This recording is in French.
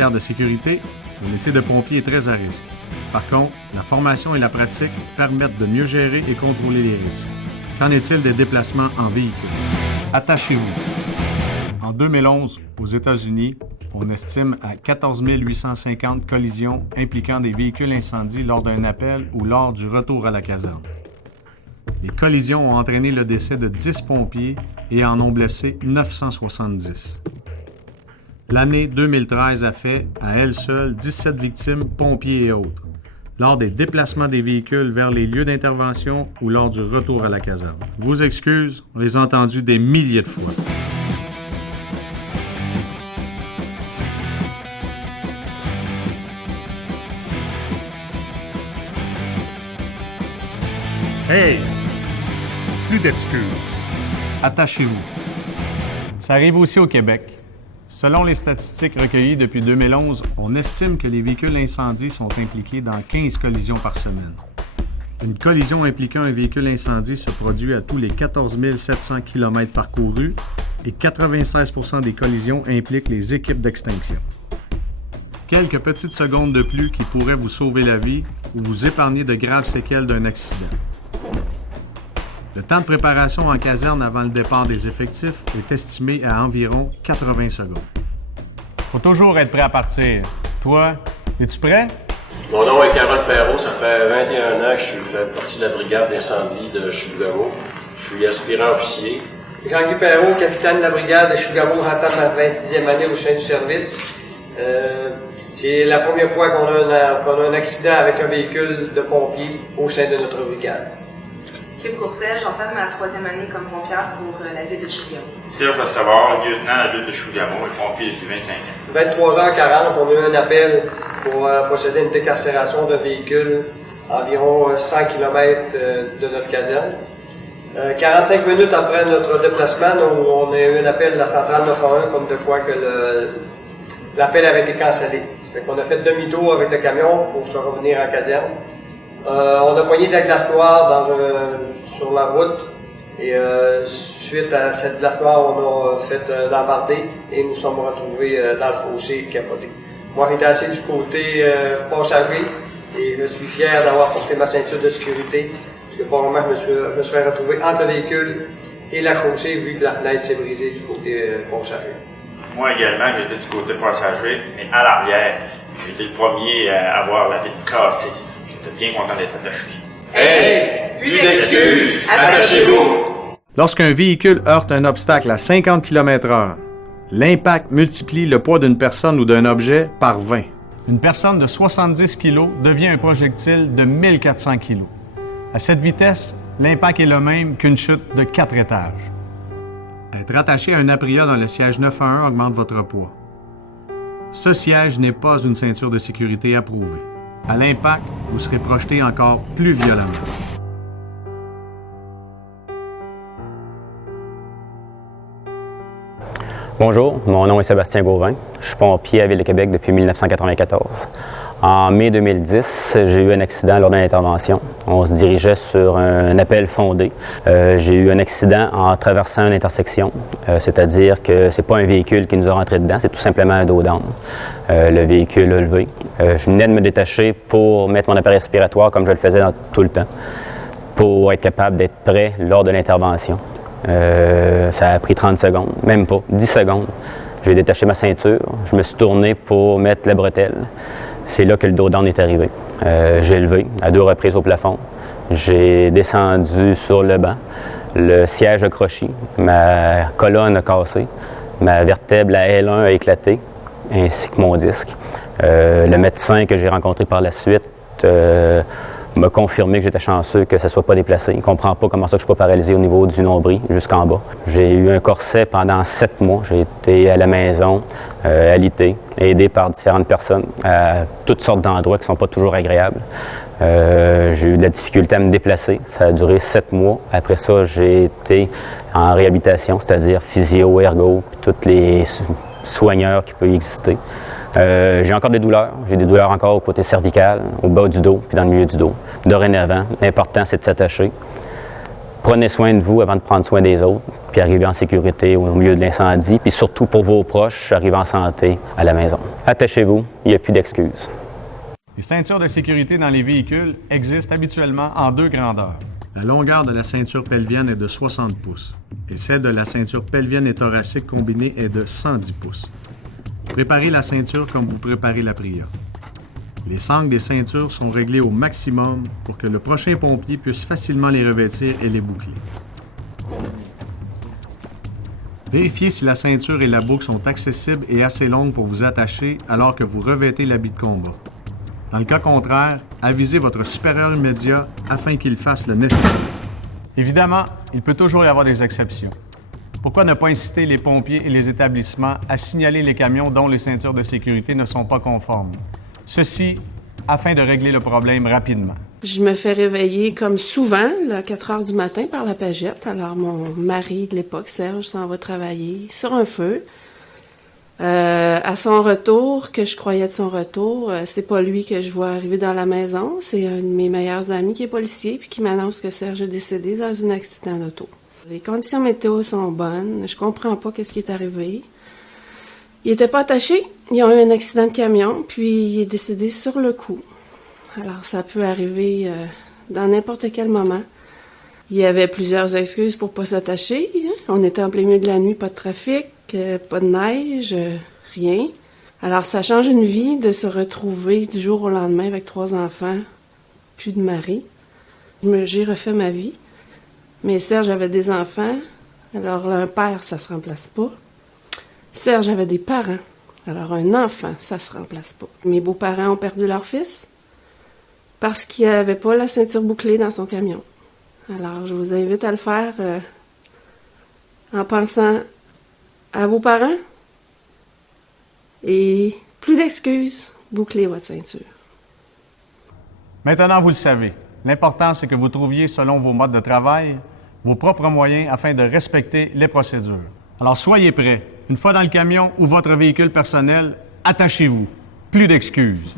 matière de sécurité, le métier de pompier est très à risque. Par contre, la formation et la pratique permettent de mieux gérer et contrôler les risques. Qu'en est-il des déplacements en véhicule? Attachez-vous. En 2011, aux États-Unis, on estime à 14 850 collisions impliquant des véhicules incendies lors d'un appel ou lors du retour à la caserne. Les collisions ont entraîné le décès de 10 pompiers et en ont blessé 970. L'année 2013 a fait, à elle seule, 17 victimes, pompiers et autres, lors des déplacements des véhicules vers les lieux d'intervention ou lors du retour à la caserne. Vos excuses, on les a entendues des milliers de fois. Hey! Plus d'excuses. Attachez-vous. Ça arrive aussi au Québec. Selon les statistiques recueillies depuis 2011, on estime que les véhicules incendies sont impliqués dans 15 collisions par semaine. Une collision impliquant un véhicule incendie se produit à tous les 14 700 km parcourus et 96 % des collisions impliquent les équipes d'extinction. Quelques petites secondes de plus qui pourraient vous sauver la vie ou vous épargner de graves séquelles d'un accident. Le temps de préparation en caserne avant le départ des effectifs est estimé à environ 80 secondes. Faut toujours être prêt à partir. Toi, es-tu prêt? Mon nom est Carole Perrault, ça fait 21 ans que je fais partie de la brigade d'incendie de Chibougamau. Je suis aspirant officier. Jean-Guy Perrault, capitaine de la brigade de Chibougamau, j'entame ma 26e année au sein du service. C'est la première fois qu'on a un accident avec un véhicule de pompiers au sein de notre brigade. Kim Courcelle, j'entame ma 3e année comme pompière pour la ville de Chibougamau. Serge Savard, lieutenant à la ville de Chibougamau et pompier depuis 25 ans. 23h40, on a eu un appel pour procéder à une décarcération d'un véhicule environ 100 km de notre caserne. 45 minutes après notre déplacement, on a eu un appel de la centrale 911 comme de quoi que l'appel avait été cancellé. Fait qu'on a fait demi-tour avec le camion pour se revenir en caserne. On a poigné de la glace noire sur la route et suite à cette glace noire, on a fait l'embardé et nous sommes retrouvés dans le fossé capoté. Moi, j'étais assis du côté passager et je suis fier d'avoir porté ma ceinture de sécurité parce que pour le moment, je me serais retrouvé entre le véhicule et la chaussée vu que la fenêtre s'est brisée du côté passager. Moi également, j'étais du côté passager, mais à l'arrière, j'étais le premier à avoir la vitre cassée. J'étais bien content d'être attaché. Hey! Plus d'excuses! Attachez-vous! Lorsqu'un véhicule heurte un obstacle à 50 km/h, l'impact multiplie le poids d'une personne ou d'un objet par 20. Une personne de 70 kg devient un projectile de 1400 kg. À cette vitesse, l'impact est le même qu'une chute de 4 étages. Être attaché à un apria dans le siège 911 augmente votre poids. Ce siège n'est pas une ceinture de sécurité approuvée. À l'impact, vous serez projeté encore plus violemment. Bonjour, mon nom est Sébastien Gauvin. Je suis pompier à Ville-de-Québec depuis 1994. En mai 2010, j'ai eu un accident lors d'une intervention. On se dirigeait sur un appel fondé. J'ai eu un accident en traversant une intersection, c'est-à-dire que c'est pas un véhicule qui nous a rentré dedans, c'est tout simplement un dos d'âne. Le véhicule a levé. Je venais de me détacher pour mettre mon appareil respiratoire comme je le faisais tout le temps, pour être capable d'être prêt lors de l'intervention. Ça a pris 30 secondes, même pas, 10 secondes. J'ai détaché ma ceinture, je me suis tourné pour mettre la bretelle. C'est là que le dos d'âne est arrivé. J'ai levé à 2 reprises au plafond. J'ai descendu sur le banc. Le siège a croché, ma colonne a cassé, ma vertèbre, la L1 a éclaté, ainsi que mon disque. Le médecin que j'ai rencontré par la suite m'a confirmé que j'étais chanceux que ça ne soit pas déplacé. Il ne comprend pas comment ça que je ne suis pas paralysé au niveau du nombril jusqu'en bas. J'ai eu un corset pendant 7 mois. J'ai été à la maison, alité, aidé par différentes personnes à toutes sortes d'endroits qui ne sont pas toujours agréables. J'ai eu de la difficulté à me déplacer. Ça a duré 7 mois. Après ça, j'ai été en réhabilitation, c'est-à-dire physio, ergo, tous les soigneurs qui peuvent exister. J'ai encore des douleurs. J'ai des douleurs encore au côté cervical, au bas du dos, puis dans le milieu du dos. Dorénavant, l'important, c'est de s'attacher. Prenez soin de vous avant de prendre soin des autres, puis arrivez en sécurité au milieu de l'incendie, puis surtout pour vos proches, arrivez en santé à la maison. Attachez-vous, il n'y a plus d'excuses. Les ceintures de sécurité dans les véhicules existent habituellement en deux grandeurs. La longueur de la ceinture pelvienne est de 60 pouces et celle de la ceinture pelvienne et thoracique combinée est de 110 pouces. Préparez la ceinture comme vous préparez la prière. Les sangles des ceintures sont réglées au maximum pour que le prochain pompier puisse facilement les revêtir et les boucler. Vérifiez si la ceinture et la boucle sont accessibles et assez longues pour vous attacher alors que vous revêtez l'habit de combat. Dans le cas contraire, avisez votre supérieur immédiat afin qu'il fasse le nécessaire. Évidemment, il peut toujours y avoir des exceptions. Pourquoi ne pas inciter les pompiers et les établissements à signaler les camions dont les ceintures de sécurité ne sont pas conformes? Ceci afin de régler le problème rapidement. Je me fais réveiller comme souvent, à 4 heures du matin, par la pagette. Alors, mon mari de l'époque, Serge, s'en va travailler sur un feu. À son retour, que je croyais de son retour, c'est pas lui que je vois arriver dans la maison. C'est un de mes meilleurs amis qui est policier puis qui m'annonce que Serge est décédé dans un accident d'auto. Les conditions météo sont bonnes. Je comprends pas qu'est-ce qui est arrivé. Il était pas attaché. Ils ont eu un accident de camion, puis il est décédé sur le coup. Alors, ça peut arriver dans n'importe quel moment. Il y avait plusieurs excuses pour pas s'attacher. On était en plein milieu de la nuit, pas de trafic, pas de neige, rien. Alors, ça change une vie de se retrouver du jour au lendemain avec 3 enfants, plus de mari. J'ai refait ma vie. Mais Serge avait des enfants. Alors, un père, ça se remplace pas. Serge avait des parents. Alors, un enfant, ça se remplace pas. Mes beaux-parents ont perdu leur fils parce qu'il n'y avait pas la ceinture bouclée dans son camion. Alors, je vous invite à le faire en pensant à vos parents et plus d'excuses, bouclez votre ceinture. Maintenant, vous le savez. L'important, c'est que vous trouviez, selon vos modes de travail, vos propres moyens afin de respecter les procédures. Alors, soyez prêts. Une fois dans le camion ou votre véhicule personnel, attachez-vous. Plus d'excuses.